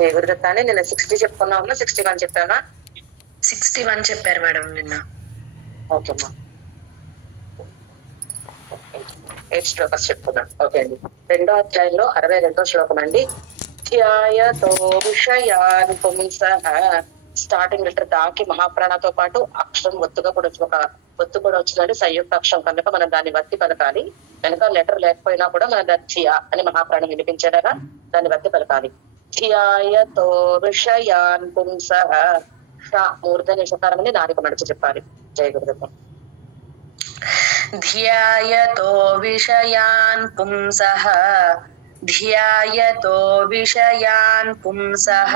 జయ గురుదత్త అని నిన్న 60 చెప్పుకున్నామా 61 చెప్పామా? 61 చెప్పారు మేడం నిన్న. ఓకే అమ్మా, 8 శ్లోకాలు చెప్పుకున్నాం. ఓకే అండి. 2వ అధ్యాయంలో 62వ శ్లోకం అండి. ధ్యాయతో విషయాన్ పుంసః. స్టార్టింగ్ లెటర్ దాకి మహాప్రాణతో పాటు అక్షరం ఒత్తుగా కూడా ఒక ఒత్తు కూడా వచ్చిందండి, సంయుక్త అక్షరం కనుక మనం దాన్ని వత్తి పలకాలి. వెనక లెటర్ లేకపోయినా కూడా మనం దాన్ని ధియా అని మహాప్రాణం వినిపించేలాగా దాన్ని వత్తి పలకాలి. ధ్యాయతో విషయాన్ పుంసః. మూర్ధన్య షకారం అని నాలుక మడిచి చెప్పాలి. జయ గురుదత్త. ధ్యాయతో విషయాన్ పుంసః. ధ్యాయతో విషయాన్ పుంసః.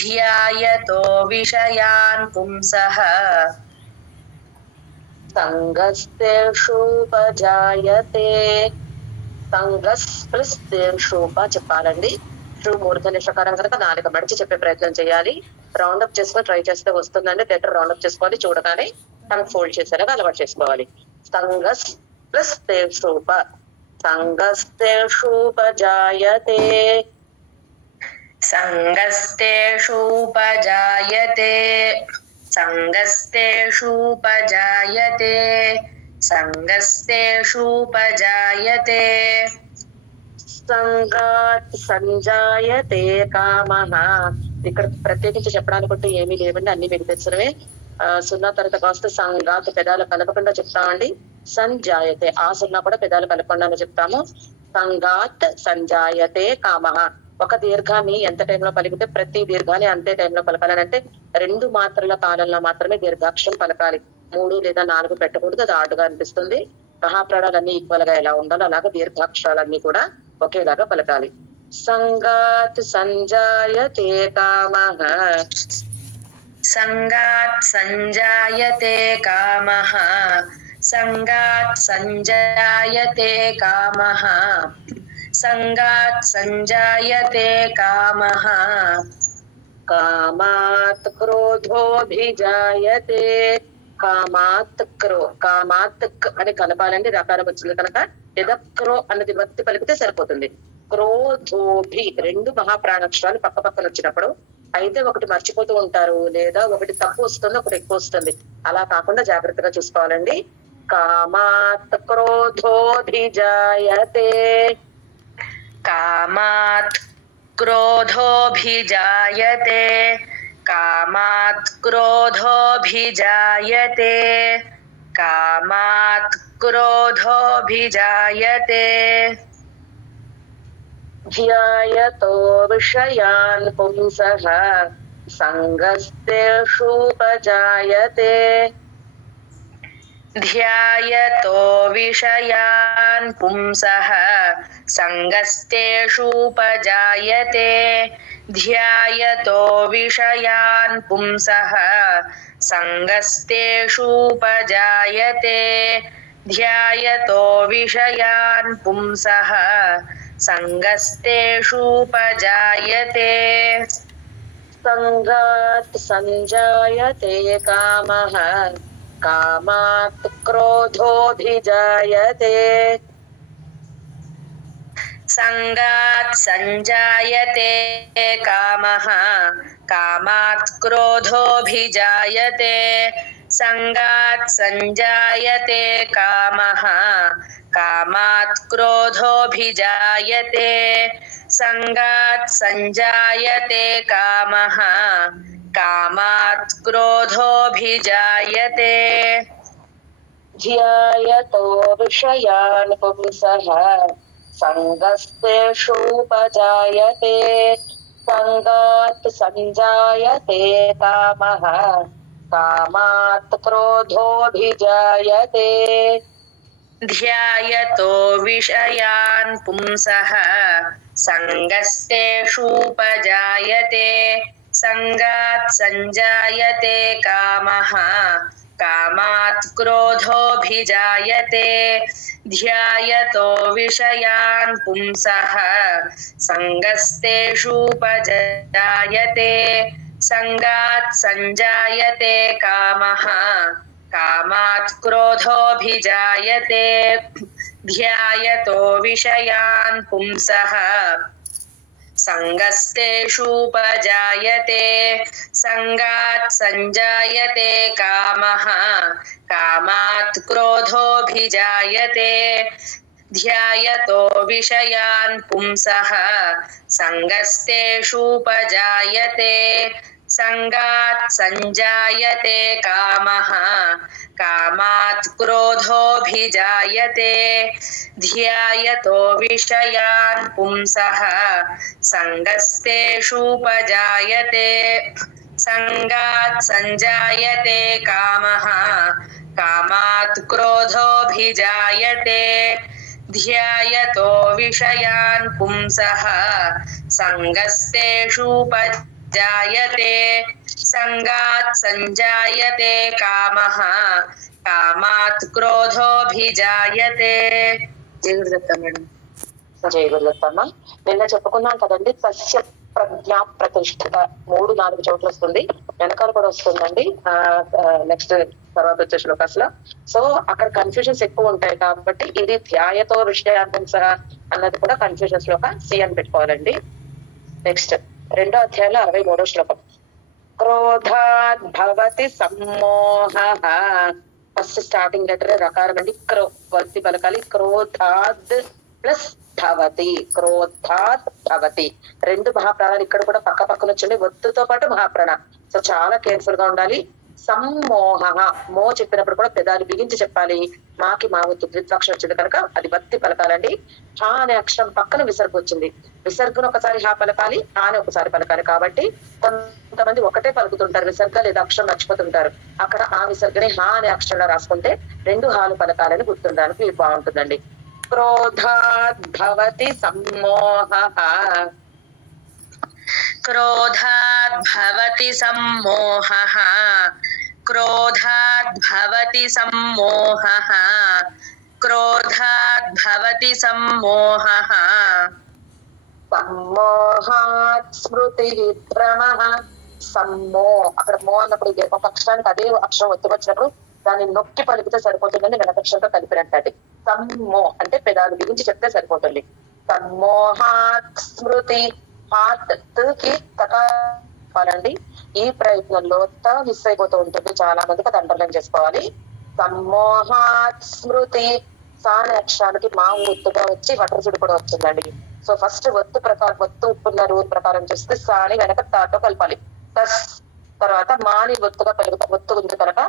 ధ్యాయతో విషయాన్ పుంసః. సంగస్తేషూపజాయతే. సంగస్ ప్లస్ తేషూప చెప్పాలండి. మూర్ధన్య షకారం కనుక నాలుక మడిచి చెప్పే ప్రయత్నం చేయాలి. రౌండప్ చేసుకొని ట్రై చేస్తే వస్తుందండి. లెటర్ రౌండప్ చేసుకోవాలి, చూడగానే టంగ్ ఫోల్డ్ చేసేలాగా అలవాటు చేసుకోవాలి. సంగస్ ప్లస్ తేషూప. సంగస్తేషూపజాయతే. సంగస్తేషూపజాయతే. సంగస్తేషూపజాయతే. సంగస్తేషూపజాయతే. సంగాత్ సంజాయతే కామః. ఇక్కడ ప్రత్యేకించి చెప్పడానికంటూ ఏమీ లేవండి, అన్ని మీకు తెలిసినవే. 0 తర్వాత కాస్త సంగాత్ పెదాలు కలపకుండా చెప్తామండి. సంజాయతే ఆ 0 కూడా పెదాలు కలపకుండా చెప్తాము. సంగాత్ సంజాయతే కామః. ఒక దీర్ఘాన్ని ఎంత టైంలో పలికితే ప్రతి దీర్ఘాన్ని అంతే టైంలో పలకాలని, అంటే 2 మాత్రల కాలంలో మాత్రమే దీర్ఘాక్షరం పలకాలి. 3 లేదా 4 పెట్టకూడదు, అది ఆడుగా అనిపిస్తుంది. మహాప్రాణాలన్నీ ఈక్వల్ గా ఎలా ఉండాలో అలాగా దీర్ఘాక్షరాలన్నీ కూడా ఒకేలాగా పలకాలి. సంగాత్ సంజాయతే కామః. సంగాత్ సంజాయతే కామః. సంగాత్ సంజాయతే కామః. సంగాత్ సంజాయతే కామః. కామాత్ క్రోధోభిజాయతే. కామాత్ క్రో. కామాత్ అని కలపాలండి, రకారం వచ్చింది కనుక లేదా క్రో అన్నది వత్తి పలికితే సరిపోతుంది. క్రోధోభి 2 మహాప్రాణాక్షరాలు పక్క పక్కన వచ్చినప్పుడు అయితే ఒకటి మర్చిపోతూ ఉంటారు, లేదా ఒకటి తక్కువ వస్తుంది, ఒకటి ఎక్కువ వస్తుంది. అలా కాకుండా జాగ్రత్తగా చూసుకోవాలండి. కామాత్ క్రోధోభిజాయతే. కామాత్ క్రోధోభిజాయతే. కామాత్ క్రోధోభిజాయతే. కామాత్ క్రోధోభిజాయతే. ధ్యాయతో విషయాన్ పుంసః. సంగస్తేషూపజాయతే. ధ్యాయతో విషయాన్ పుంసః. సంగస్తేషూపజాయతే. ధ్యాయతో విషయాన్ పుంసః. సంగస్తేషూపజాయతే. ధ్యాయతో విషయాన్ పుంసః. సంగస్తేషూపజాయతే. సంగాత్ సంజాయతే కామః. కామాత్ క్రోధోభిజాయతే. సంగాత్ సంజాయతే కామః. కామాత్ క్రోధోభిజాయతే. సంగాత్ సంజాయతే కామః. కామాత్ క్రోధోభిజాయతే. సంగాత్ సంజాయతే కామః. కామాత్ క్రోధోభిజాయతే. ధ్యాయతో విషయాన్ పుంసః. సంగస్తేషూపజాయతే. సంగాత్ సంజాయతే కామః. కామాత్ క్రోధోభిజాయతే. ధ్యాయతో విషయాన్ పుంసః. సంగస్తేషూపజాయతే. సంగాత్ సంజాయతే కామః. కామాత్ క్రోధోభిజాయతే. ధ్యాయతో విషయాన్ పుంసః. సంగస్తేషూపజాయతే. సంగాత్ సంజాయతే కామః. కామాత్ క్రోధోభిజాయతే. ధ్యాయతో విషయాన్ పుంసః. సంగస్తేషూపజాయతే సంగాత్ సంజాయతే కామః కామాత్ క్రోధోభిజాయతే ధ్యాయతో విషయాన్ పుంసః సంగస్తేషూపజాయతే సంగాత్ సంజాయతే కామః కామాత్ క్రోధోభిజాయతే ధ్యాయతో విషయాన్ పుంసః సంగస్తేషూపజాయతే సంగాత్ సంజాయతే కామః కామాత్ క్రోధోభిజాయతే ధ్యాయతో విషయాన్ పుంసః సంగస్తేషూపజాయతే సంగాత్ సంజాయతే కామః కామాత్ క్రోధోభిజాయతే. జయ గురుదత్త మేడం. జయ గురుదత్తమ్మ. నిన్న చెప్పుకున్నాం కదండి, సస్య ప్రజ్ఞా ప్రతిష్ఠిత 3-4 చోట్ల వస్తుంది, వెనకాల కూడా వస్తుందండి నెక్స్ట్ తర్వాత వచ్చే శ్లోకాస్ లో. సో అక్కడ కన్ఫ్యూజన్స్ ఎక్కువ ఉంటాయి కాబట్టి ఇది ధ్యాయతో విషయార్థంస అన్నది కూడా కన్ఫ్యూజన్స్ లో సి అని పెట్టుకోవాలండి. నెక్స్ట్ 2వ అధ్యాయంలో 63వ శ్లోకం. క్రోధాద్ భవతి సమ్మోహః. ఫస్ట్ స్టార్టింగ్ లెటర్ రకారం అండి. వర్తి పలకాలి. క్రోధాద్ ప్లస్ భవతి, క్రోధాత్ భవతి. 2 మహాప్రాణాలు ఇక్కడ కూడా పక్క పక్కన వచ్చండి, ఒత్తుతో పాటు మహాప్రాణ. సో చాలా కేర్ఫుల్ గా ఉండాలి. సమ్మోహ, మో చెప్పినప్పుడు కూడా పెదాలు బిగించి చెప్పాలి. మాకి మా ఒత్తు ద్విత్వాక్షరం వచ్చింది కనుక అది వత్తి పలకాలండి. హా అనే అక్షరం పక్కన విసర్గ వచ్చింది, విసర్గను ఒకసారి హా పలకాలి, హా అని ఒకసారి పలకాలి. కాబట్టి కొంతమంది ఒకటే పలుకుతుంటారు, విసర్గ లేదా అక్షరం మర్చిపోతుంటారు. అక్కడ ఆ విసర్గని హా అనే అక్షరంలో రాసుకుంటే 2 హాలు పలకాలని గుర్తుండడానికి బాగుంటుందండి. క్రోధాద్ భవతి సమ్మోహః. క్రోధాద్ భవతి సమ్మోహః. క్రోధాద్ భవతి సమ్మోహః. క్రోధాద్ భవతి సమ్మోహః. సమ్మోహాత్ స్మృతి విభ్రమః. సమ్మో, అక్కడ మో అన్నప్పుడు ఒక అక్షరానికి అదే అక్షరం ఒత్తి వచ్చినప్పుడు దాన్ని నొక్కి పలికితే సరిపోతుందని వెనకక్షరంతో కలిపినట్టు. సమ్మో అంటే పెదాలు బిగించి చెప్తే సరిపోతుంది. సమ్మోహాత్ స్మృతి, హాత్ కి తకాలండి. ఈ ప్రయత్నంలో త మిస్ అయిపోతూ ఉంటుంది, చాలా మందికి అది అండర్లైన్ చేసుకోవాలి. సమ్మోహాత్ స్మృతి, సాని అక్షరానికి మా ఒత్తుగా వచ్చి వటరసుడు కూడా వచ్చిందండి. సో ఫస్ట్ ఒత్తు ప్రకారం, ఒత్తు ఉప్పున్న రూల్ ప్రకారం చూస్తే సాని వెనక తాతో కలపాలి. తస్ తర్వాత మాని ఒత్తుగా పలుకుతా, ఒత్తు ఉంది కనుక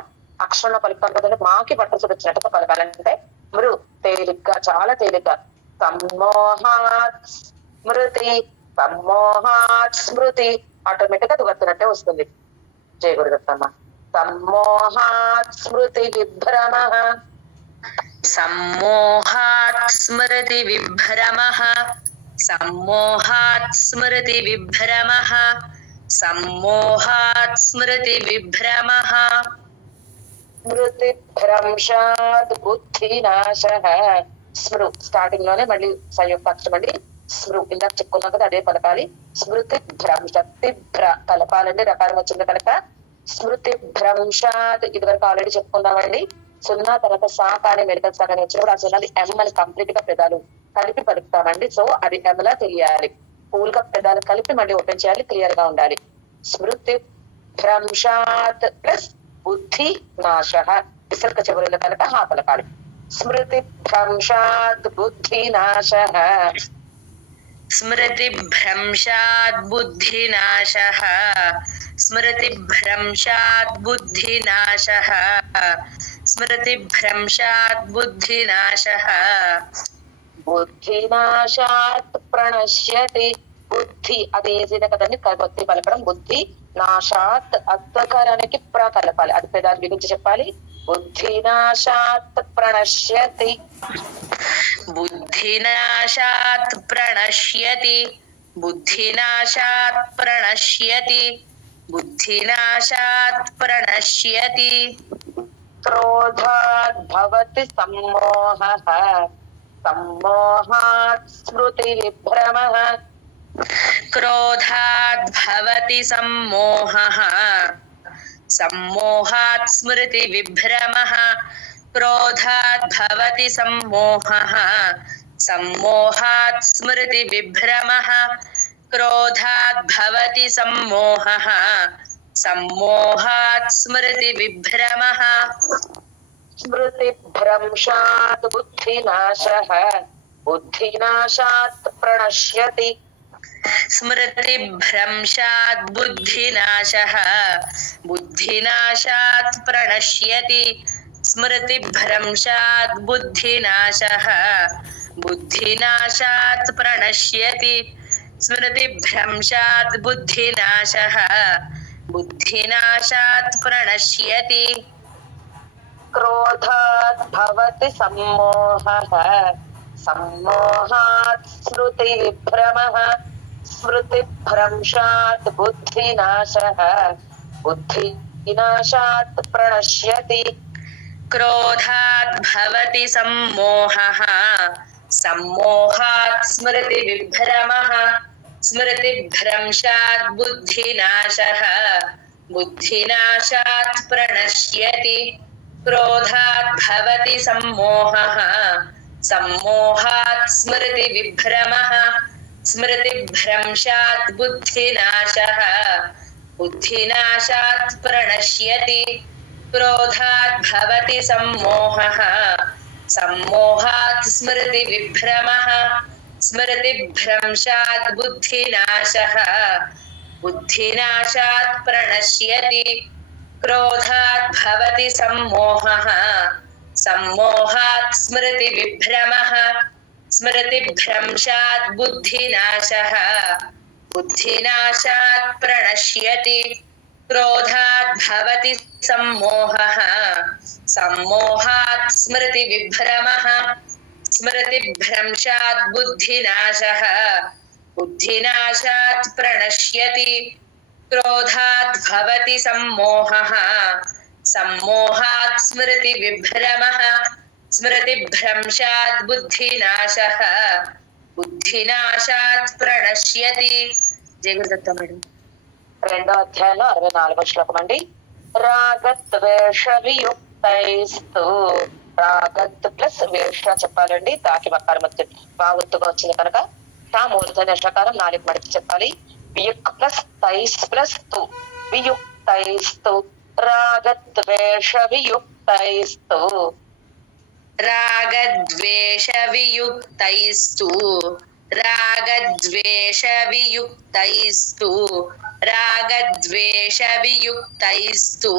అక్షరంలో పలుకుతాం కదండి, మాకి వటరసుడు వచ్చినట్టుగా పలకాలంటే మృ తేలిగ్గా, చాలా తేలిగ్గా. సమ్మోహాత్ స్మృతి, సమ్మోహాత్ స్మృతి, ఆటోమేటిక్ అది వస్తున్నట్టే వస్తుంది. జయ గురుదత్తమ్మ. సమ్మోహాత్ స్మృతి విభ్రమః. సమ్మోహాత్ స్మృతి విభ్రమః. సమ్మోహాత్ స్మృతి విభ్రమః. సమ్మోహాత్ స్మృతి విభ్రమః. స్మృతి భ్రంశాద్ బుద్ధినాశః. స్మృ స్టార్టింగ్ లోనే మళ్ళీ సంయుక్తాక్షరం అండి. స్మృ ఇందాక చెప్పుకున్నాం కదా, అదే పలకాలి. స్మృతి భ్రంశ, తిభ్ర కలపాలండి, రకారం వచ్చింది కనుక. స్మృతి భ్రంశాద్ ఇది వరకు ఆల్రెడీ చెప్పుకున్నామండి. 0 తర్వాత సా కానీ మెడికల్ సా కానీ వచ్చినప్పుడు ఆ 0 ఎం అని కంప్లీట్ గా పెదాలు కలిపి పలుకుతామండి. సో అది ఎంలా తెలియాలి. పూల్ గా పెదాలు కలిపి మళ్ళీ ఓపెన్ చేయాలి, క్లియర్ గా ఉండాలి. స్మృతి భ్రంశాత్ ప్లస్ బుద్ధి నాశః, విసర్గ చివరిలో కనుక హా పలకాలి. స్మృతి భ్రంశాత్ బుద్ధి నాశః. స్మృతి భ్రంశాత్ బుద్ధి నాశః. స్మృతి భ్రంశాత్ బుద్ధి నాశః. స్మృతి భ్రంశాత్ బుద్ధి నాశః. బుద్ధినాశాత్ ప్రణశ్యతి. బుద్ధి అది ఈజీనే కదండి, ఒత్తి పలకడం. బుద్ధి నాశాత్ అత్తకారానికి ప్ర కలపాలి, అది పెదాలు బిగించి చెప్పాలి. బుద్ధినాశాత్ ప్రణశ్యతి. బుద్ధినాశాత్ ప్రణశ్యతి. బుద్ధినాశాత్ ప్రణశ్యతి. బుద్ధినాశాత్ ప్రణశ్యతి. క్రోధాద్ భవతి సమ్మోహః. సమ్మోహాత్ స్మృతి విభ్రమః. క్రోధాద్ భవతి సమ్మోహః. సమ్మోహాత్ స్మృతి విభ్రమః. క్రోధాద్ భవతి సమ్మోహః. సమ్మోహాత్ స్మృతి విభ్రమః. क्रोधाद्भवति सम्मोहः सम्मोहात् स्मृतिविभ्रमः स्मृतिभ्रंशात् बुद्धिनाशः बुद्धिनाशात् प्रणश्यति स्मृतिभ्रंशात् बुद्धिनाशः बुद्धिनाशात् प्रणश्यति स्मृतिभ्रंशात् बुद्धिनाशः बुद्धिनाशात् प्रणश्यति स्मृतिभ्रंशात् बुद्धिनाशः बुद्धिनाशात् प्रणश्यति क्रोधात् भवति सम्मोहः सम्मोहात् स्मृतिविभ्रमः स्मृतिभ्रंशात् बुद्धिनाशः बुद्धिनाशात् प्रणश्यति क्रोधात् भवति सम्मोहः सम्मोहात् स्मृतिविभ्रमः स्मृतिभ्रंशात् बुद्धिनाशः बुद्धिनाशात् प्रणश्यति क्रोधात् भवति सम्मोहः सम्मोहात् स्मृतिविभ्रमः स्मृतिभ्रंशात् बुद्धिनाशः बुद्धिनाशात् प्रणश्यति क्रोधात् भवति सम्मोहः सम्मोहात् स्मृतिविभ्रमः स्मृतिभ्रंशात् बुद्धिनाशः बुद्धिनाशात् प्रणश्यति क्रोधात् भवति सम्मोहः सम्मोहात् स्मृतिविभ्रमः स्मृतिभ्रंशात् बुद्धिनाशः बुद्धिनाशात् प्रणश्यति क्रोधात् भवति सम्मोहः सम्मोहात् स्मृतिविभ्रमः स्मृतिभ्रंशात् बुद्धिनाशः बुद्धिनाशात् प्रणश्यति क्रोधात् भवति सम्मोहः सम्मोहात् स्मृतिविभ्रमः स्मृतिभ्रंशात् बुद्धिनाशः बुद्धिनाशात् प्रणश्यति జయ గురుదత్త మేడం. 2వ అధ్యాయంలో 64వ శ్లోకం అండి. రాగద్వేష వియుక్తైస్తు రాగత్ ప్లస్ వేష చెప్పాలండి. తాకి మకారం బాగుత్తుగా వచ్చింది కనుక టా మూలధన షకారం 4 మడిచి చెప్పాలి. వియుక్ ప్లస్ తైస్ ప్లస్ తు వియుక్తైస్తు రాగద్వేష వియుక్తైస్తు రాగద్వేష వియుక్తైస్తు రాగద్వేష వియుక్తైస్తు రాగద్వేష వియుక్తైస్తు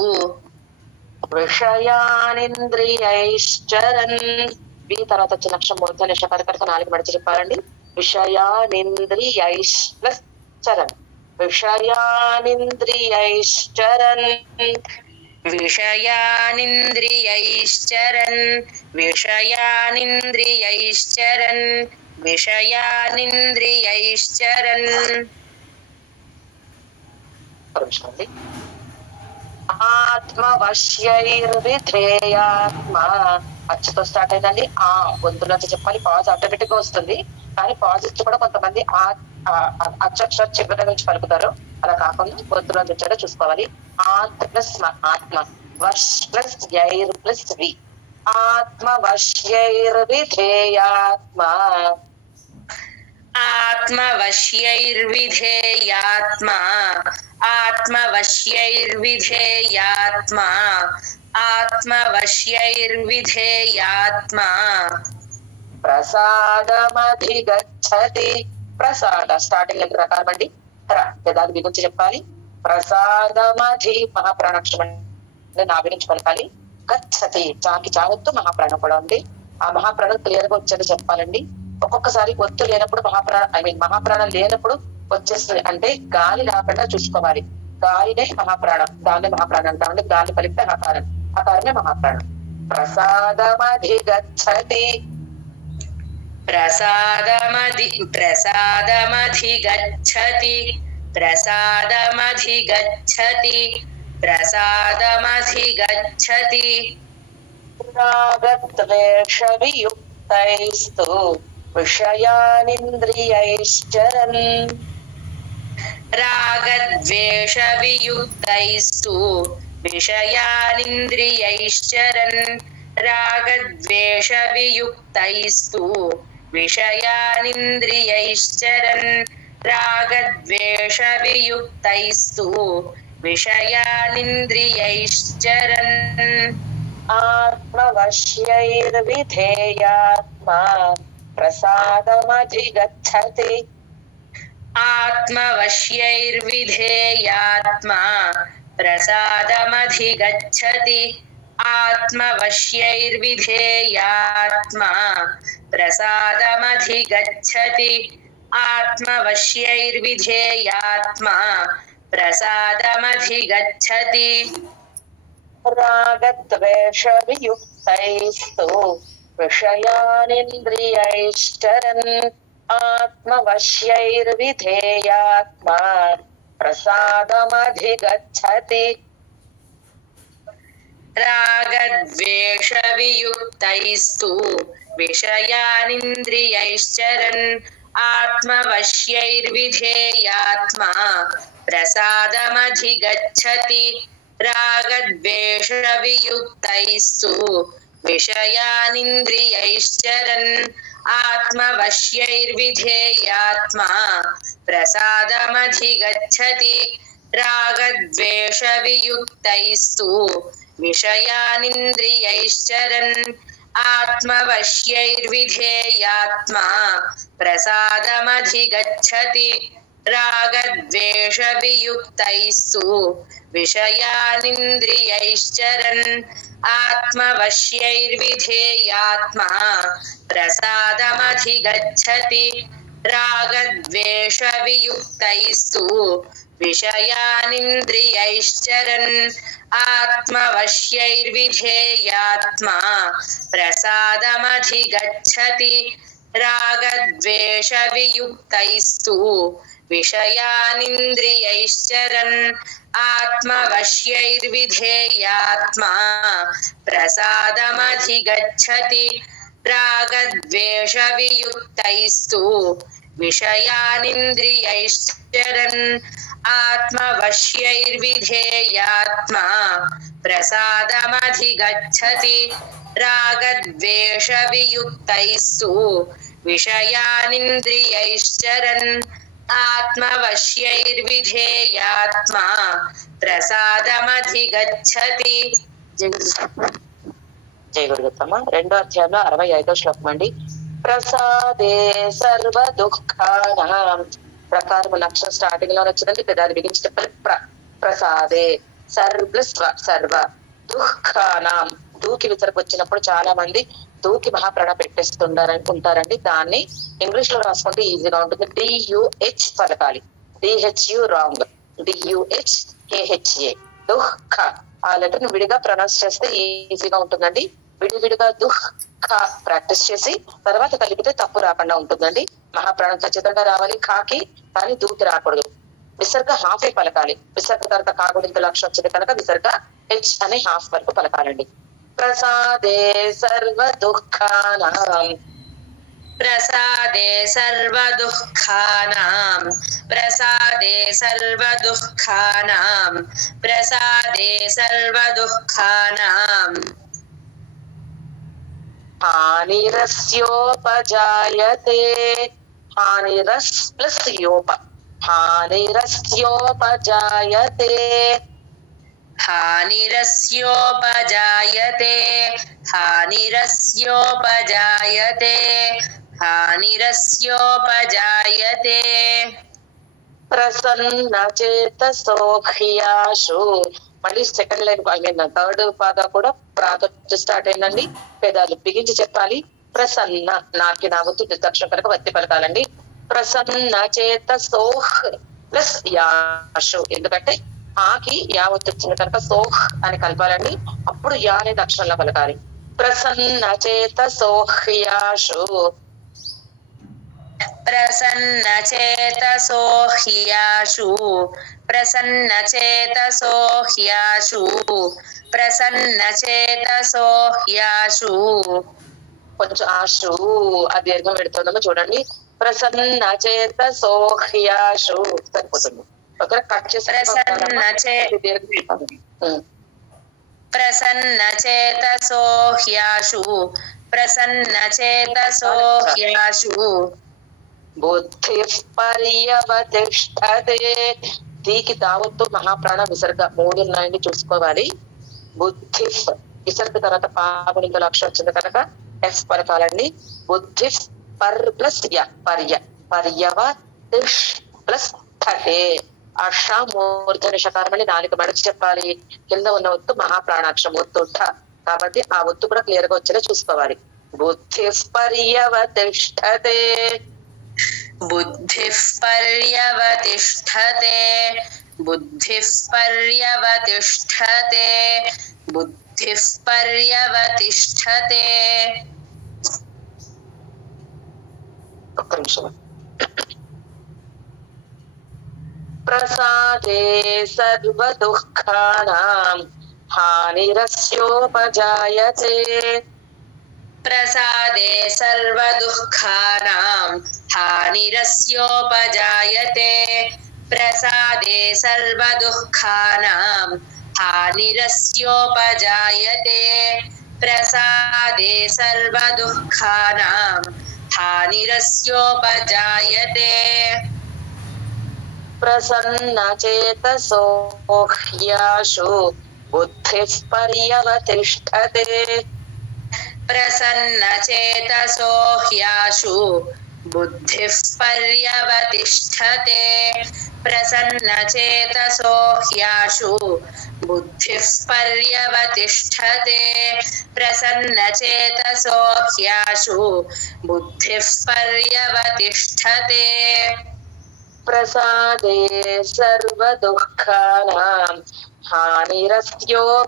విషయానింద్రియైశ్చరన్ వి తర్వాత వచ్చిన అక్షరం మూర్ధన్య షకారం కనుక 4 మడిచి చెప్పాలండి. విషయానింద్రియైష్ ప్లస్ చరణ్ విషయానింద్రియైశ్చరన్ విషయానింద్రియైశ్చరన్ విషయానింద్రియైశ్చరన్ విషయానింద్రియైశ్చరన్ ఆత్మవశ్యైర్విధేయాత్మ అచ్చుతో స్టార్ట్ అయిందండి. ఆ గొంతులోంచి చెప్పాలి. పాజ్ ఆటోమేటిక్ గా వస్తుంది, కానీ పాజ్ ఇచ్చి కూడా కొంతమంది అచ్చక్షర చివరి నుంచి పలుకుతారు. అలా కాకుండా గొంతులోంచి వచ్చాడో చూసుకోవాలి. ఆత్ ప్లస్ ఆత్మ వశ్ ప్లస్ యైర్ ప్లస్ వి ఆత్మవశ్యైర్విధేయాత్మ ఆత్మవశ్యైర్విధేయాత్మా ఆత్మవశ్యైర్విధేయాత్మా ఆత్మవశ్యైర్విధేయాత్మా ప్రసాదమధిగచ్చతి ప్రసాద స్టార్టింగ్ ఎంత రకాలం అండి. పెదాలు బిగుంచి చెప్పాలి. ప్రసాదమధి మహాప్రాణాక్షరం నాభి నుంచి పలకాలి. గచ్చతి చాకి చావత్తు మహాప్రాణం కూడా ఉంది. ఆ మహాప్రాణం క్లియర్ గా వచ్చేది చెప్పాలండి. ఒక్కొక్కసారి ఒత్తు లేనప్పుడు మహాప్రాణం లేనప్పుడు వచ్చేస్తుంది. అంటే గాలి రాకుండా చూసుకోవాలి. గాలినే మహాప్రాణం, దాన్నే మహాప్రాణం అంటామండి. గాలి కలిపితే ఆకారం, ఆకారమే మహాప్రాణం. ప్రసాదమధిగచ్చతి ప్రసాదమధిగచ్చతి ప్రసాదమధిగచ్చతి ప్రసాదమధిగచ్చతి రాగద్వేష వియుక్తైస్తు విషయానింద్రియైశ్చరన్ రాగద్వేష వియుక్తైస్తు విషయానింద్రియైశ్చరన్ రాగద్వేష వియుక్తైస్తు విషయానింద్రియైశ్చరన్ रागद्वेषवियुक्तैस्तु विषयानिन्द्रियैश्चरन् आत्मवश्यैर्विधेयात्मा प्रसादमधिगच्छति आत्मवश्यैर्विधेयात्मा प्रसादमधिगच्छति आत्मवश्यैर्विधेयात्मा प्रसादमधिगच्छति आत्मवश्यैर्विधेयात्मा प्रसादमधिगच्छति रागद्वेषवियुक्तैस्तु विषयानिन्द्रियैश्चरन् आत्मवश्यैर्विधेयात्मा प्रसादमधिगच्छति रागद्वेषवियुक्तैस्तु विषयानिन्द्रियैश्चरन् आत्मवश्यैर्विधेयात्मा प्रसादमधिगच्छति रागद्वेषवियुक्तैस्तु विषयानिन्द्रियैश्चरन् आत्मवश्यैर्विधेयात्मा प्रसादमधिगच्छति रागद्वेषवियुक्तैस्तु विषयानिन्द्रियैश्चरन् आत्मवश्यैर्विधेयात्मा प्रसादमधिगच्छति रागद्वेषवियुक्तैस्तु विषयानिन्द्रियैश्चरन् आत्मवश्यैर्विधेयात्मा प्रसादमधिगच्छति रागद्वेषवियुक्तैस्तु विषयानिन्द्रियैश्चरन् आत्मवश्यैर्विधेयात्मा प्रसादमधिगच्छति रागद्वेषवियुक्तैस्तु विषयानिन्द्रियैश्चरन् आत्मवश्यैर्विधेयात्मा प्रसादमधिगच्छति रागद्वेषवियुक्तैस्तु विषयानिन्द्रियैश्चरन् आत्मवश्यैर्विधेयात्मा प्रसादमधिगच्छति रागद्वेषवियुक्तैस्तु विषयानिन्द्रियैश्चरन् आत्मवश्यैर्विधेयात्मा प्रसादमधिगच्छति జయ గురుదత్తమ్మ. 2వ అధ్యాయంలో 65వ శ్లోకం అండి. ప్రసాదే సర్వ దుఃఖానాం. ప్రకారం అక్షరం స్టార్టింగ్ లో వచ్చిందండి, పెదాలు బిగించి చెప్పాలి. ప్రసాదే సర్వ దుఃఖానాం. దూకి వితరకు వచ్చినప్పుడు చాలా మంది దూకి మహాప్రాణ పెట్టేస్తుంటారండి. దాన్ని ఇంగ్లీష్ లో రాసుకుంటే ఈజీగా ఉంటుంది. DUH పలకాలి. DHU wrong. DUHKHA దుఃఖ. ఆ లెటర్ ను విడిగా ప్రొనౌన్స్ చేస్తే ఈజీగా ఉంటుందండి. విడివిడిగా దుఃఖ ప్రాక్టీస్ చేసి తర్వాత కలిపితే తప్పు రాకుండా ఉంటుందండి. మహాప్రాణం ఖచ్చితంగా రావాలి ఖాకి, కానీ దూకి రాకూడదు. విసర్గ హాఫే పలకాలి. విసర్గ తర్వాత కాగుడింతలు అక్షరం వచ్చింది కనుక విసర్గ హెచ్ అనే హాఫ్ వరకు పలకాలండి. ప్రసాదే సర్వ దుఃఖానాం. प्रसादे सर्वदुःखानां प्रसादे सर्वदुःखानां प्रसादे सर्वदुःखानां हानिरस्योपजायते. हानिरस् प्लस योप. हानिरस्योपजायते. हानिरस्योपजायते हानिरस्योपजायते हानिरस्योपजायते ప్రసన్నచేతసో హ్యాషు. మళ్ళీ second line I mean third పాద కూడా ప్రాతో స్టార్ట్ అయిందండి. పెదాలు బిగించి చెప్పాలి. ప్రసన్న నాకి నాగుతూ దక్షిణ కనుక వత్తి పలకాలండి. ప్రసన్నచేతసోహ్ ప్లస్ యాషు. ఎందుకంటే ఆకి యావత్తు వచ్చింది కనుక సోహ్ అని కలపాలండి. అప్పుడు యా అనేది అక్షరంలో పలకాలి. ప్రసన్నచేతసో హ్యాషు. प्रसन्नचेतसो ह्याशु प्रसन्नचेतसो ह्याशु प्रसन्नचेतसो ह्याशु. కొంచెం ఆశు ఆ దీర్ఘం పెడుతుందమ్మా చూడండి. ప్రసన్నచేతసో హ్యాషు సరిపోతుంది. ఒకరు కట్ చేసి प्रसन्नचेतसो ह्याशु प्रसन्नचेतसो ह्याशु బుద్ధిః పర్యవతిష్ఠతే. దీకి దావత్తు మహాప్రాణ విసర్గ 3 ఉన్నాయండి, చూసుకోవాలి. బుద్ధిః విసర్గ తర్వాత పాపనికల అక్షరం వచ్చింది కనుక ఎఫ్ పలకాలండి. బుద్ధిః పర్ ప్లస్ య పర్య పర్యవతిష్ ప్లస్ ఠతే. అష మూర్ధని షకారం అని 4 మడిచి చెప్పాలి. కింద ఉన్న ఒత్తు మహాప్రాణాక్షరం ఒత్తు ఠ కాబట్టి ఆ ఒత్తు కూడా క్లియర్ గా వచ్చేలా చూసుకోవాలి. బుద్ధిః పర్యవతిష్ఠతే. బుద్ధిః పర్యవతిష్ఠతే. బుద్ధిః పర్యవతిష్ఠతే. బుద్ధిః పర్యవతిష్ఠతే. ఒక్క నిమిషం. ప్రసాదే సర్వ దుఃఖానాం హానిరస్యోపజాయతే. ప్రసాదే సర్వ దుఃఖానాం హానిరస్యోపజాయతే. ప్రసాదే సర్వ దుఃఖానాం హానిరస్యోపజాయతే. ప్రసాదే సర్వ దుఃఖానాం హానిరస్యోపజాయతే. ప్రసన్నచేతసో హ్యాశు బుద్ధిః పర్యవతిష్ఠతే. ప్రసన్నచేతసో హ్యాశు బుద్ధిః పర్యవతిష్ఠతే. ప్రసన్నచేతసో హ్యాశు బుద్ధిః పర్యవతిష్ఠతే. ప్రసన్నచేతసో హ్యాశు బుద్ధిః పర్యవతిష్ఠతే. ప్రసాదే సర్వ దుఃఖానాం హానిరస్యోపజాయతే.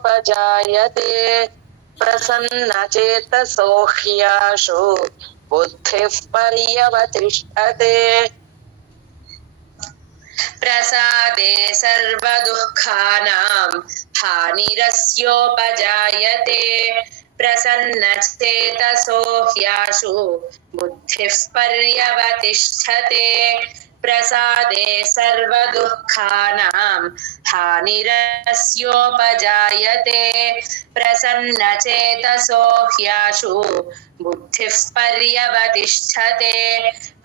ప్రసన్నచేతసో హ్యాశు బుద్ధిః పర్యవతిష్ఠతే. ప్రసాదే సర్వ దుఃఖానాం హానిరస్యోపజాయతే. ప్రసన్నచేతసో హ్యాశు బుద్ధిః పర్యవతిష్ఠతే. ప్రసాదే సర్వ దుఃఖానాం హానిరస్యోపజాయతే. ప్రసన్నచేతసో హ్యాశు బుద్ధిః పర్యవతిష్ఠతే.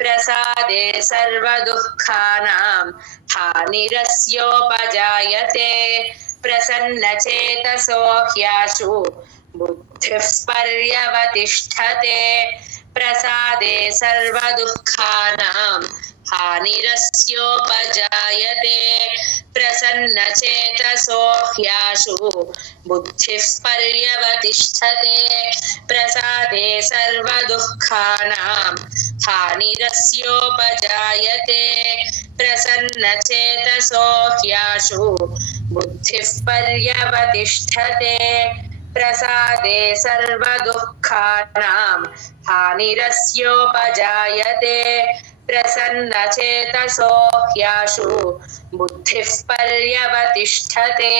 ప్రసాదే సర్వ దుఃఖానాం హానిరస్యోపజాయతే. ప్రసన్నచేతసో హ్యాశు బుద్ధిః పర్యవతిష్ఠతే. ప్రసాదే సర్వ దుఃఖానాం హానిరస్యోపజాయతే. ప్రసన్నచేతసో హ్యాశు బుద్ధిః పర్యవతిష్ఠతే. ప్రసాదే సర్వ దుఃఖానాం హానిరస్యోపజాయతే. ప్రసన్నచేతసో హ్యాశు బుద్ధిః పర్యవతిష్ఠతే. ప్రసాదే సర్వ దుఃఖానాం హానిరస్యోపజాయతే. ప్రసన్నచేతసో హ్యాశు బుద్ధిః పర్యవతిష్ఠతే.